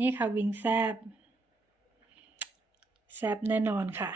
นี่ค่ะวิงแซบแซบแน่นอนค่ะ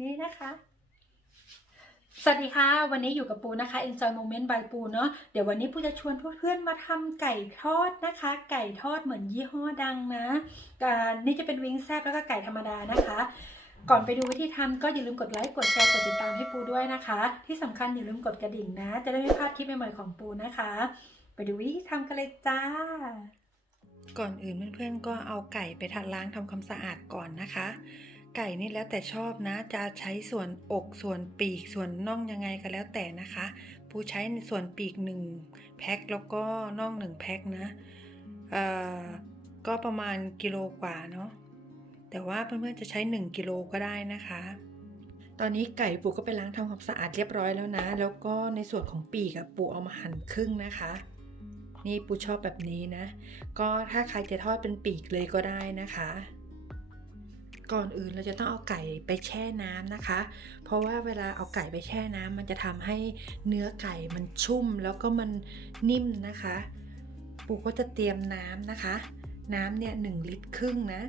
นี่นะคะ สวัสดีค่ะ วันนี้อยู่กับปูนะคะ Enjoy Moment by ปูเนาะเดี๋ยววันนี้ปูจะชวนเพื่อนๆมาทำไก่ทอดนะคะ ไก่ทอดเหมือนยี่ห้อดังนะนี่จะเป็นวิงแซบแล้วก็ไก่ธรรมดานะคะ ก่อนไปดูวิธีทำก็อย่าลืมกดไลค์กดแชร์กดติดตามให้ปูด้วยนะคะ ที่สำคัญอย่าลืมกดกระดิ่งนะ จะได้ไม่พลาดคลิปใหม่ๆของปูนะคะ ไปดูวิธีทำกันเลยจ้า ก่อนอื่นเพื่อนๆก็เอาไก่ไปทัดล้างทำความสะอาดก่อนนะคะ ไก่นี่แล้วแต่ชอบนะ จะใช้ส่วนอกส่วนปีกส่วนน่องยังไงก็แล้วแต่นะคะปูใช้ในส่วนปีกหนึ่งแพ็คแล้วก็น่องหนึ่งแพ็คนะเอ่อก็ประมาณกิโลกว่าเนาะแต่ว่าเพื่อนๆจะใช้ 1กิโลก็ได้นะคะ ตอนนี้ไก่ปูก็ไปล้างทำความสะอาดเรียบร้อยแล้วนะ แล้วก็ในส่วนของปีกอะปูเอามาหั่นครึ่งนะคะนี่ปูชอบแบบนี้นะ ก็ถ้าใครจะทอดเป็นปีกเลยก็ได้นะคะ ก่อนอื่นเราจะต้องเอาไก่ไปแช่น้ำนะคะ เพราะว่าเวลาเอาไก่ไปแช่น้ำมันจะทำให้เนื้อไก่มันชุ่มแล้วก็มันนิ่มนะคะ ปูก็จะเตรียมน้ำนะคะ น้ำเนี่ยหนึ่งลิตรครึ่งนะ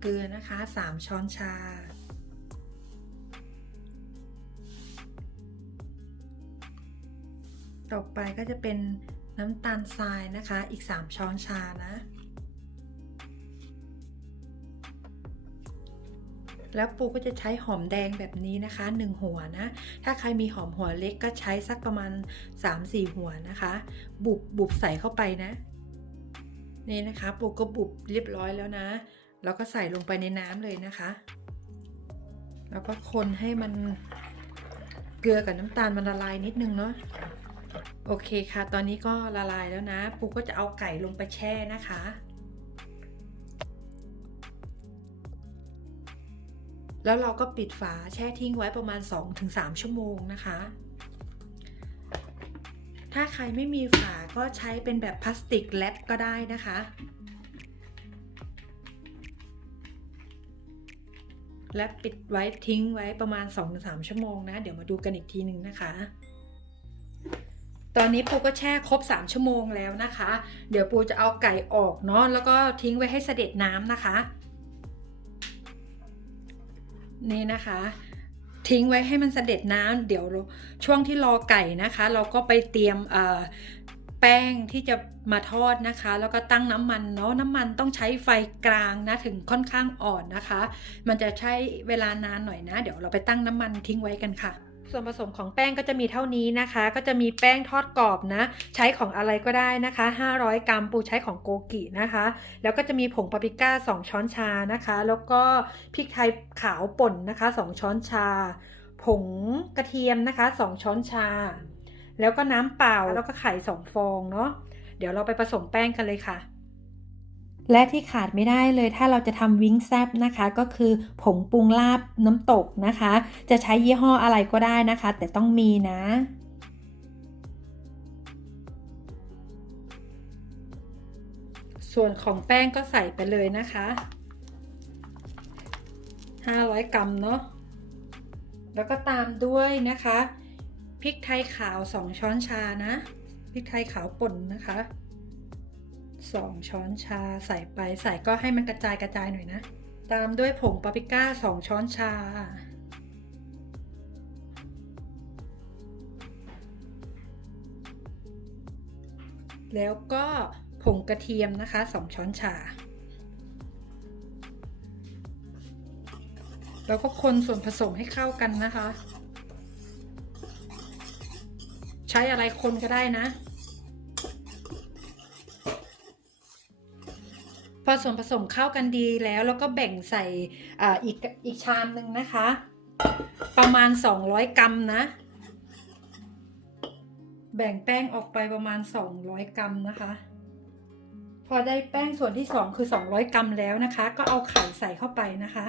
เกลือนะคะสามช้อนชา ต่อไปก็จะเป็นน้ำตาลทรายนะคะอีก 3 ช้อนชานะ แล้วปูก็จะใช้หอมแดงแบบนี้นะคะ 1 หัวนะ ถ้าใครมีหอมหัวเล็กก็ใช้สักประมาณ 3-4 หัวนะคะ บุบบุบใส่เข้าไปนะ นี่นะคะปูก็บุบเรียบร้อยแล้วนะ แล้วก็ใส่ลงไปในน้ำเลยนะคะ แล้วก็คนให้มันเกลือกับน้ำตาลมันละลายนิดนึงเนาะโอเคค่ะ ตอนนี้ก็ละลายแล้วนะ ปูก็จะเอาไก่ลงไปแช่นะคะ แล้วเราก็ปิดฝาแช่ทิ้งไว้ประมาณ 2-3 ชั่วโมงนะคะ ถ้าใครไม่มีฝาก็ใช้เป็นแบบพลาสติกแรปก็ได้นะคะ และปิดไว้ทิ้งไว้ประมาณ 2-3 ชั่วโมงนะ เดี๋ยวมาดูกันอีกทีหนึ่งนะคะตอนนี้ปูก็แช่ครบ 3 ชั่วโมงแล้วนะคะ เดี๋ยวปูจะเอาไก่ออกเนาะแล้วก็ทิ้งไว้ให้เสด็จน้ำนะคะ นี่นะคะ ทิ้งไว้ให้มันเสด็จน้ำเดี๋ยวช่วงที่รอไก่นะคะ เราก็ไปเตรียมแป้งที่จะมาทอดนะคะ แล้วก็ตั้งน้ำมันเนาะน้ำมันต้องใช้ไฟกลางนะถึงค่อนข้างอ่อนนะคะ มันจะใช้เวลานานหน่อยนะ เดี๋ยวเราไปตั้งน้ำมันทิ้งไว้กันค่ะ ส่วนผสมของแป้งก็จะมีเท่านี้นะคะ ก็จะมีแป้งทอดกรอบนะ ใช้ของอะไรก็ได้นะคะ 500 กรัมปูใช้ของโกกินะคะ แล้วก็จะมีผงปาปริก้า 2 ช้อนชานะคะ แล้วก็พริกไทยขาวป่นนะคะ 2 ช้อนชา ผงกระเทียมนะคะ 2 ช้อนชา แล้วก็น้ำเปล่าแล้วก็ไข่ 2 ฟองเนาะเดี๋ยวเราไปผสมแป้งกันเลยค่ะ และที่ขาดไม่ได้เลยถ้าเราจะทำวิ้งแซบนะคะ ก็คือผงปรุงลาบน้ำตกนะคะ จะใช้ยี่ห้ออะไรก็ได้นะคะ แต่ต้องมีนะส่วนของแป้งก็ใส่ไปเลยนะคะ 500 กรัมเนาะ แล้วก็ตามด้วยนะคะ พริกไทยขาว 2 ช้อนชานะ พริกไทยขาวป่นนะคะ สองช้อนชาใส่ไปใส่ก็ให้มันกระจายกระจายหน่อยนะ ตามด้วยผงปาปริก้าสองช้อนชา แล้วก็ผงกระเทียมนะคะสองช้อนชา แล้วก็คนส่วนผสมให้เข้ากันนะคะ ใช้อะไรคนก็ได้นะ พอส่วนผสมเข้ากันดีแล้วแล้วก็แบ่งใส่ออีกอีกชามหนึ่งนะคะ ประมาณ 200 กรัมนะ แบ่งแป้งออกไปประมาณ 200 กรัมนะคะ พอได้แป้งส่วนที่ 2 คือ 200 กรัมแล้วนะคะ ก็เอาไข่ใส่เข้าไปนะคะ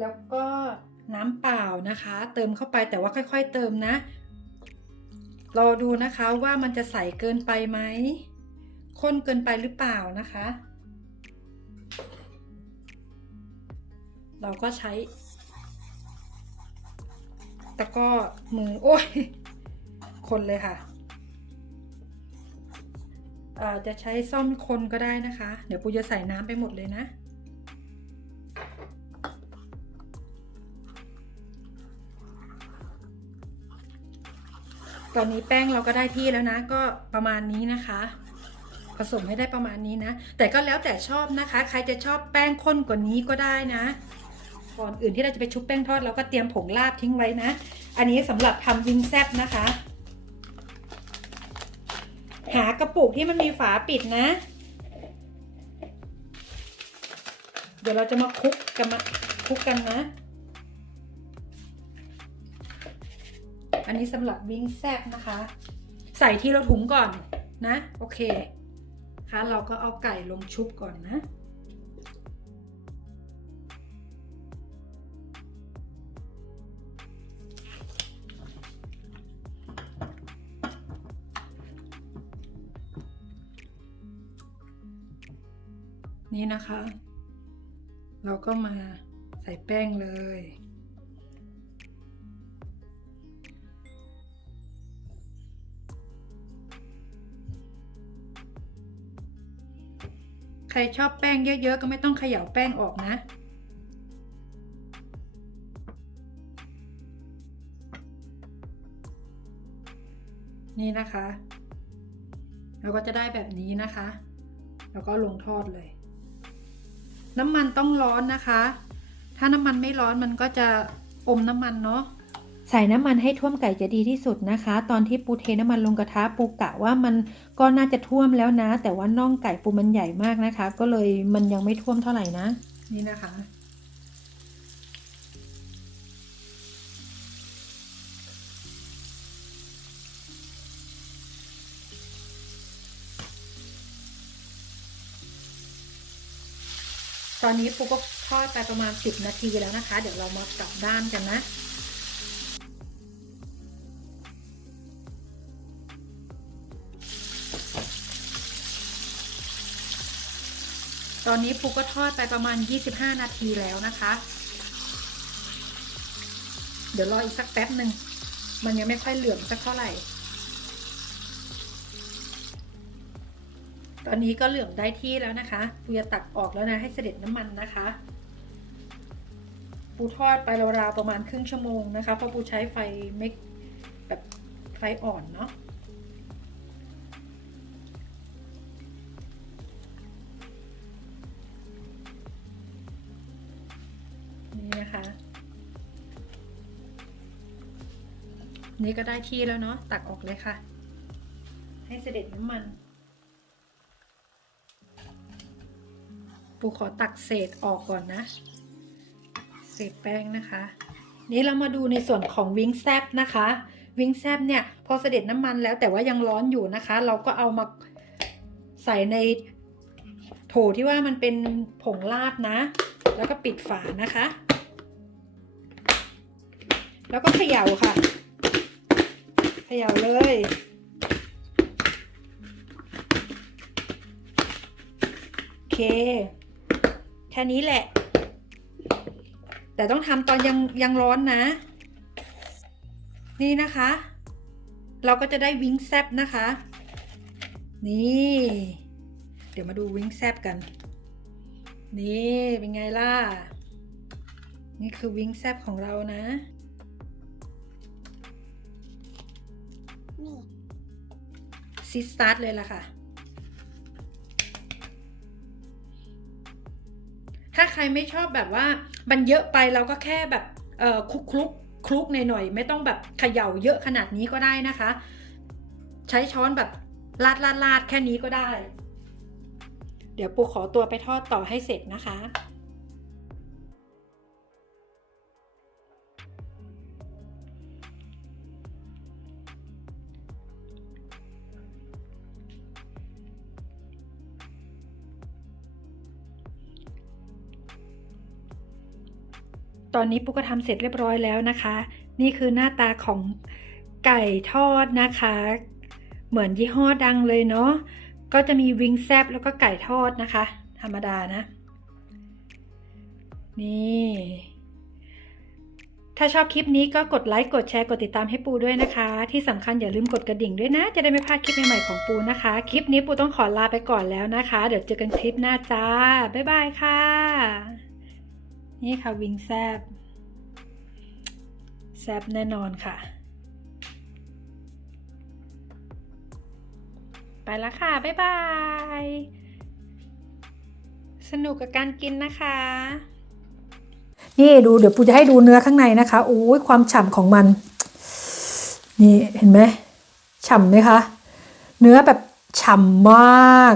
แล้วก็น้ำเปล่านะคะ เติมเข้าไปแต่ว่าค่อย ๆ เติมนะรอดูนะคะว่ามันจะใสเกินไปไหม ข้นเกินไปหรือเปล่านะคะ เราก็ใช้ตะกร้อมือ โอ้ย คนเลยค่ะเอ่อจะใช้ซ่อมคนก็ได้นะคะ เดี๋ยวปูจะใส่น้ำไปหมดเลยนะตอนนี้แป้งเราก็ได้ที่แล้วนะก็ประมาณนี้นะคะ สมให้ได้ประมาณนี้นะ แต่ก็แล้วแต่ชอบนะคะ ใครจะชอบแป้งข้นกว่านี้ก็ได้นะก่อนอื่นที่เราจะไปชุบแป้งทอดเราก็เตรียมผงลาบทิ้งไว้นะ อันนี้สำหรับทำวิงแซบนะคะ หากระปุกที่มันมีฝาปิดนะ เดี๋ยวเราจะมาคลุกกันมาคลุกกันนะ อันนี้สำหรับวิงแซบนะคะ ใส่ที่เราถุงก่อนนะ โอเค คะ เราก็เอาไก่ลงชุบก่อนนะ นี่นะคะ เราก็มาใส่แป้งเลย ใครชอบแป้งเยอะ ๆ ก็ไม่ต้องเขย่าแป้งออกนะนี่นะคะ เราก็จะได้แบบนี้นะคะ แล้วก็ลงทอดเลย น้ำมันต้องร้อนนะคะ ถ้าน้ำมันไม่ร้อนมันก็จะอมน้ำมันเนาะ ใส่น้ำมันให้ท่วมไก่จะดีที่สุดนะคะ ตอนที่ปูเทน้ำมันลงกระทะปูกะว่ามันก็น่าจะท่วมแล้วนะ แต่ว่าน่องไก่ปูมันใหญ่มากนะคะ ก็เลยมันยังไม่ท่วมเท่าไหร่นะ นี่นะคะ ตอนนี้ปูก็ทอดไปประมาณ 10 นาทีแล้วนะคะ เดี๋ยวเรามากลับด้านกันนะ ตอนนี้ปูก็ทอดไปประมาณ 25 นาทีแล้วนะคะ เดี๋ยวรออีกสักแป๊บหนึ่ง มันยังไม่ค่อยเหลืองสักเท่าไหร่ ตอนนี้ก็เหลืองได้ที่แล้วนะคะปูจะตักออกแล้วนะให้เสด็จน้ำมันนะคะ ปูทอดไปราวๆประมาณครึ่งชั่วโมงนะคะ เพราะปูใช้ไฟไม่แบบไฟอ่อนเนาะ นี่นะคะ นี่ก็ได้ที่แล้วเนาะตักออกเลยค่ะ ให้เสด็จน้ำมันปูขอตักเศษออกก่อนนะ เศษแป้งนะคะ นี่เรามาดูในส่วนของวิงแซบนะคะ วิงแซบเนี่ยพอเสด็จน้ำมันแล้วแต่ว่ายังร้อนอยู่นะคะ เราก็เอามาใส่ในโถที่ว่ามันเป็นผงลาบนะ แล้วก็ปิดฝานะคะ แล้วก็เขย่าค่ะ เขย่าเลยโอเค แค่นี้แหละ แต่ต้องทำตอนยังยังร้อนนะ นี่นะคะ เราก็จะได้วิงแซบนะคะ นี่ เดี๋ยวมาดูวิงแซบกัน นี่เป็นไงล่ะ นี่คือวิงแซบของเรานะ นี่ซิสตาร์ทเลยล่ะค่ะ ถ้าใครไม่ชอบแบบว่ามันเยอะไปเราก็แค่แบบเอ่อคลุกคลุกคลุกหน่อยๆไม่ต้องแบบเขย่าเยอะขนาดนี้ก็ได้นะคะ ใช้ช้อนแบบลาดลาดลาดแค่นี้ก็ได้ เดี๋ยวปูขอตัวไปทอดต่อให้เสร็จนะคะ ตอนนี้ปุ๊กก็ทำเสร็จเรียบร้อยแล้วนะคะ นี่คือหน้าตาของไก่ทอดนะคะ เหมือนยี่ห้อดังเลยเนาะ ก็จะมีวิงแซบแล้วก็ไก่ทอดนะคะ ธรรมดานะ นี่ ถ้าชอบคลิปนี้ก็กดไลค์ กดแชร์ กดติดตามให้ปูด้วยนะคะ ที่สำคัญอย่าลืมกดกระดิ่งด้วยนะ จะได้ไม่พลาดคลิปใหม่ๆของปูนะคะ คลิปนี้ปูต้องขอลาไปก่อนแล้วนะคะ เดี๋ยวเจอกันคลิปหน้าจ้า บ๊ายบายค่ะ นี่ค่ะวิงแซบแซบแน่นอนค่ะ ไปแล้วค่ะ บ๊ายบาย สนุกกับการกินนะคะ นี่ดูเดี๋ยวปูจะให้ดูเนื้อข้างในนะคะโอ้ยความฉ่ำของมัน นี่เห็นไหมฉ่ำไหมคะ เนื้อแบบฉ่ำมาก